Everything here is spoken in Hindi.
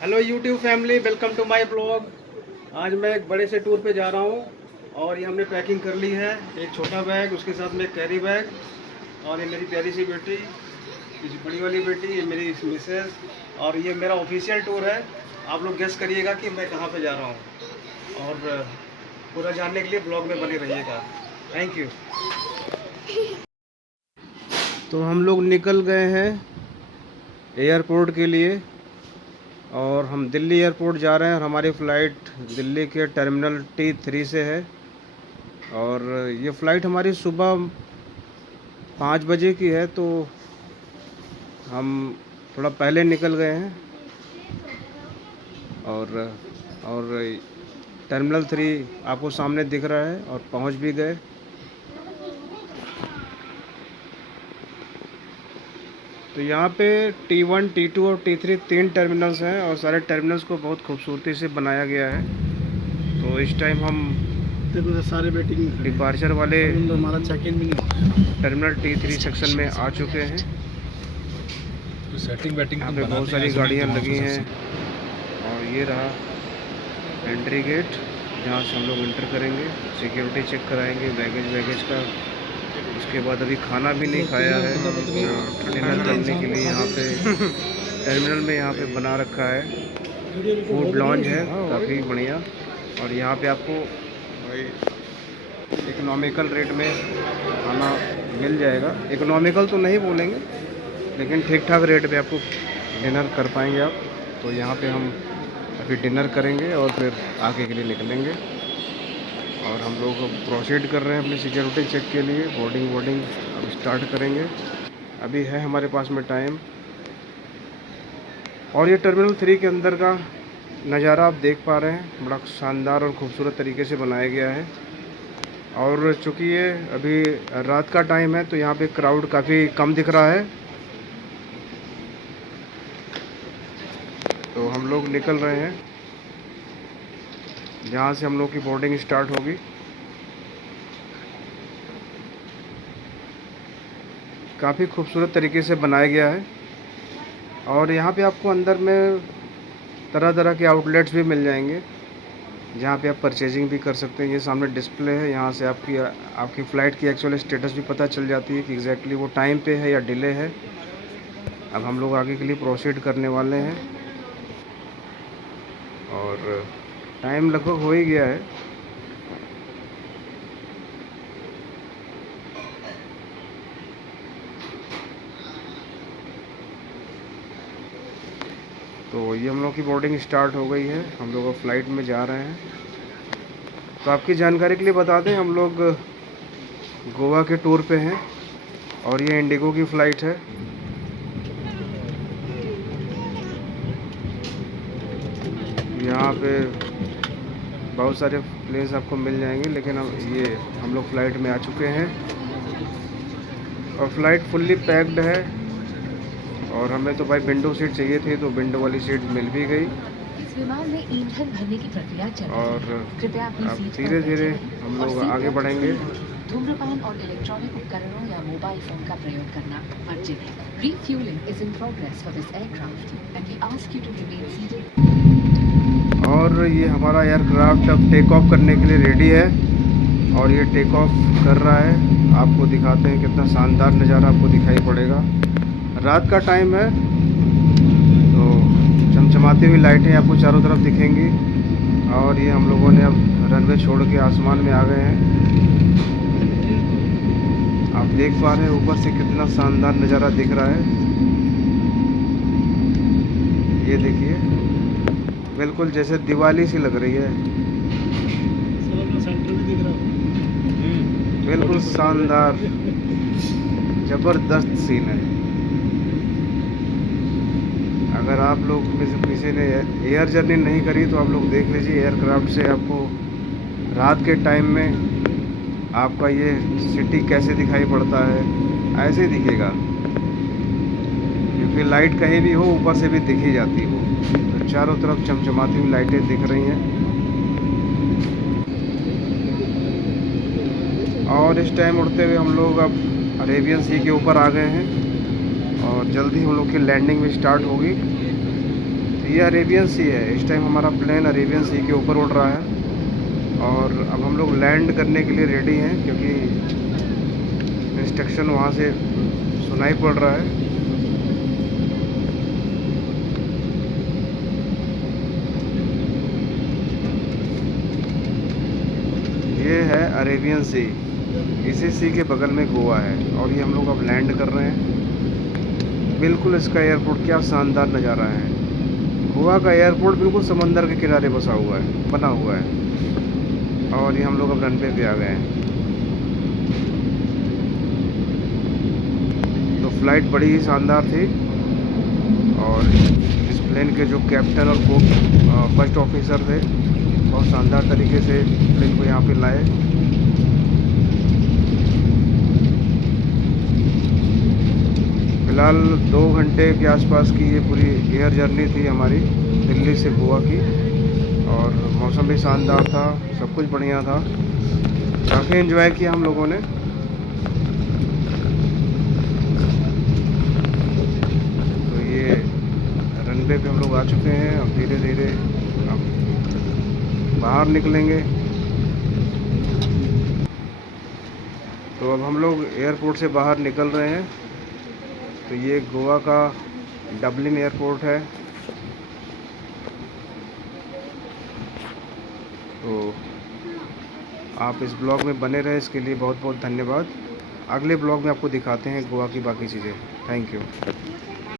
Hello YouTube family, welcome to my vlog. आज मैं एक बड़े से टूर पे जा रहा हूँ और ये हमने पैकिंग कर ली है। एक छोटा बैग, उसके साथ में एक कैरी बैग, और ये मेरी प्यारी सी बेटी, ये बड़ी वाली बेटी, ये मेरी मिसेस, और ये मेरा ऑफिशियल टूर है। आप लोग गेस करिएगा कि मैं कहाँ पे जा रहा हूँ, और पूरा जानने के लिए ब्लॉग में बने रहिएगा। Thank you. तो हम लोग निकल गए हैं एयरपोर्ट के लिए, और हम दिल्ली एयरपोर्ट जा रहे हैं। और हमारी फ़्लाइट दिल्ली के टर्मिनल T3 से है, और ये फ़्लाइट हमारी सुबह 5 बजे की है। तो हम थोड़ा पहले निकल गए हैं, और और टर्मिनल 3 आपको सामने दिख रहा है, और पहुंच भी गए। तो यहाँ पे T1, T2 और T3 3 टर्मिनल्स हैं, और सारे टर्मिनल्स को बहुत खूबसूरती से बनाया गया है। तो इस टाइम हम देखो तो सारे वेटिंग डिपार्चर वाले हमारा चेक इन भी नहीं। टर्मिनल T3 सेक्शन में आ चुके हैं। तो सेटिंग वेटिंग यहाँ पे बहुत सारी गाड़ियाँ लगी हैं, और ये रहा एंट्री गेट, जहाँ से हम लोग इंटर करेंगे, सिक्योरिटी चेक कराएंगे बैगेज का। उसके बाद अभी खाना भी नहीं खाया है। डिनर करने के लिए यहाँ पे टर्मिनल में यहाँ पे बना रखा है, फूड लॉन्च है काफ़ी बढ़िया। और यहाँ पे आपको इकोनॉमिकल रेट में खाना मिल जाएगा। इकोनॉमिकल तो नहीं बोलेंगे, लेकिन ठीक ठाक रेट पे आपको डिनर कर पाएंगे आप। तो यहाँ पे हम अभी डिनर करेंगे और फिर आगे के लिए निकलेंगे। और हम लोग प्रोसीड कर रहे हैं अपनी सिक्योरिटी चेक के लिए। बोर्डिंग अब स्टार्ट करेंगे। अभी है हमारे पास में टाइम। और ये टर्मिनल 3 के अंदर का नज़ारा आप देख पा रहे हैं, बड़ा शानदार और ख़ूबसूरत तरीके से बनाया गया है। और चूँकि ये अभी रात का टाइम है, तो यहाँ पे क्राउड काफ़ी कम दिख रहा है। तो हम लोग निकल रहे हैं, जहाँ से हम लोग की बोर्डिंग स्टार्ट होगी। काफ़ी खूबसूरत तरीके से बनाया गया है, और यहाँ पे आपको अंदर में तरह तरह के आउटलेट्स भी मिल जाएंगे, जहाँ पे आप परचेजिंग भी कर सकते हैं। ये सामने डिस्प्ले है, यहाँ से आपकी फ़्लाइट की एक्चुअल स्टेटस भी पता चल जाती है कि एग्जैक्टली वो टाइम पे है या डिले है। अब हम लोग आगे के लिए प्रोसीड करने वाले हैं, और टाइम लगभग हो ही गया है। तो ये हम लोग की बोर्डिंग स्टार्ट हो गई है, हम लोग फ़्लाइट में जा रहे हैं। तो आपकी जानकारी के लिए बता दें, हम लोग गोवा के टूर पे हैं, और ये इंडिगो की फ़्लाइट है। यहाँ पे बहुत सारे प्लेस आपको मिल जाएंगे, लेकिन हम लोग फ़्लाइट में आ चुके हैं, और फ़्लाइट फुल्ली पैक्ड है। और हमें तो भाई विंडो सीट चाहिए थी, तो विंडो वाली सीट मिल भी गई। इस विमान में ईंधन भरने की प्रक्रिया चल रही है। और कृपया अपनी अब सीट धीरे पर धीरे बैठे रहें हम और लोग सीट आगे बेल्ट बढ़ेंगे। खोलें। धूम्रपान और इलेक्ट्रॉनिक उपकरणों या मोबाइल फोन का प्रयोग करना वर्जित है। Refueling is in progress for this aircraft and we ask you to remain seated. और ये हमारा एयरक्राफ्ट अब टेक ऑफ करने के लिए रेडी है, और ये टेक ऑफ कर रहा है। आपको दिखाते हैं, कितना शानदार नज़ारा आपको दिखाई पड़ेगा। रात का टाइम है, तो चमचमाती हुई लाइटें आपको चारों तरफ दिखेंगी। और ये हम लोगों ने अब रनवे छोड़ के आसमान में आ गए हैं। आप देख पा रहे हैं ऊपर से कितना शानदार नज़ारा दिख रहा है। ये देखिए, बिल्कुल जैसे दिवाली सी लग रही है। सेंटर भी दिख रहा है। बिल्कुल शानदार, ज़बरदस्त सीन है। अगर आप लोग में से किसी ने एयर जर्नी नहीं करी, तो आप लोग देख लीजिए। एयरक्राफ्ट से आपको रात के टाइम में आपका ये सिटी कैसे दिखाई पड़ता है, ऐसे ही दिखेगा, क्योंकि लाइट कहीं भी हो ऊपर से भी दिख ही जाती हो। तो चारों तरफ चमचमाती हुई लाइटें दिख रही हैं। और इस टाइम उड़ते हुए हम लोग अब अरेबियन सी के ऊपर आ गए हैं, और जल्दी हम लोग की लैंडिंग भी स्टार्ट होगी। ये अरेबियन सी है। इस टाइम हमारा प्लेन अरेबियन सी के ऊपर उड़ रहा है और अब हम लोग लैंड करने के लिए रेडी हैं, क्योंकि इंस्ट्रक्शन वहाँ से सुनाई पड़ रहा है। ये है अरेबियन सी, इसी सी के बगल में गोवा है और ये हम लोग अब लैंड कर रहे हैं। बिल्कुल इसका एयरपोर्ट क्या शानदार नज़ारा है। गोवा का एयरपोर्ट बिल्कुल समंदर के किनारे बना हुआ है और ये हम लोग अब रनवे पे आ गए हैं। तो फ्लाइट बड़ी ही शानदार थी और इस प्लेन के जो कैप्टन और फर्स्ट ऑफिसर थे बहुत शानदार तरीके से प्लेन को यहाँ पे लाए। फ़िलहाल 2 घंटे के आसपास की ये पूरी एयर जर्नी थी हमारी दिल्ली से गोवा की और मौसम भी शानदार था, सब कुछ बढ़िया था, काफ़ी एंजॉय किया हम लोगों ने। तो ये रनवे पे हम लोग आ चुके हैं। अब धीरे धीरे अब बाहर निकलेंगे। तो अब हम लोग एयरपोर्ट से बाहर निकल रहे हैं। तो ये गोवा का डबलिन एयरपोर्ट है। तो आप इस ब्लॉग में बने रहे, इसके लिए बहुत बहुत धन्यवाद। अगले ब्लॉग में आपको दिखाते हैं गोवा की बाकी चीज़ें। Thank you.